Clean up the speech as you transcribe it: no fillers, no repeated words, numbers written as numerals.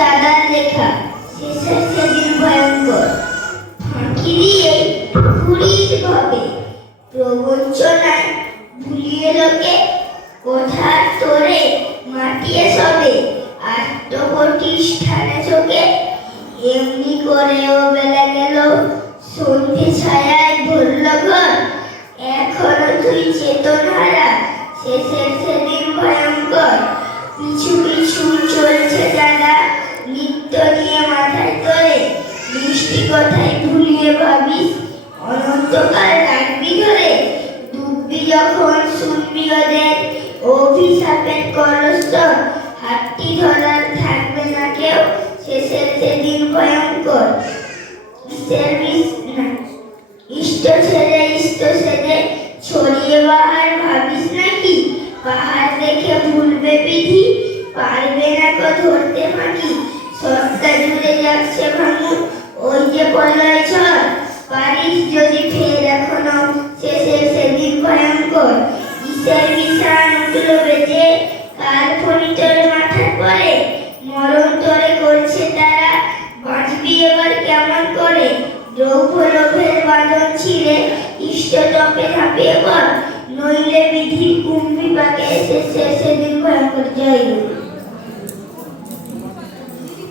দাদার লেখা শেষের সেদিন ভয়ঙ্কর ফাঁকি দিয়ে ঘুরিয়ে ভাবে প্রবঞ্চনায় ভুলিয়ে লোকে কথার তোরে মাটিয়ে সবে আত্মপ্রতিষ্ঠানে চোখে এমনি করেও বেলা গেল সন্ধে ছায়ায় ভরল ঘর এখনো তুই চেতন হারা শেষের সেদিন ভয়ঙ্কর পিছু পিছু চলছে যারা নিত্য নিয়ে মাথায় তোরে মিষ্টি কথায় ভুলিয়ে ভাবিস অনন্তকাল রাখবি ধরে ডুববি যখন শুনবি ওদের অভিশাপের কলস্তর হাতটি ধরার থাকবে না কেউ শেষের সেদিন ভয়ঙ্কর ইষ্ট ছেড়ে ছড়িয়ে বাহার ভাবিস নাকি পাহাড় দেখে ভুলবে বিধি পারবে না কো ধরতে ফাঁকি সত্তা জুড়ে যাচ্ছে ভাঙুন ওই যে প্রলয় ঝড় পারিস যদি ফের এখনো শেষের সেদিন ভয়ঙ্কর কিসের বিছান উঠলো বেজে কাল ফণিতর মাথার পরে মরণ তোরে করছে তারা বাঁচবি এবার কেমন করে দ্রৌপ লোভের বাঁধন ছিঁড়ে ইষ্টতপে ঝাঁপিয়ে পড় নইলে বিধির কুম্ভি পাকে শেষের সেদিন ভয়ঙ্কর জয় গুরু।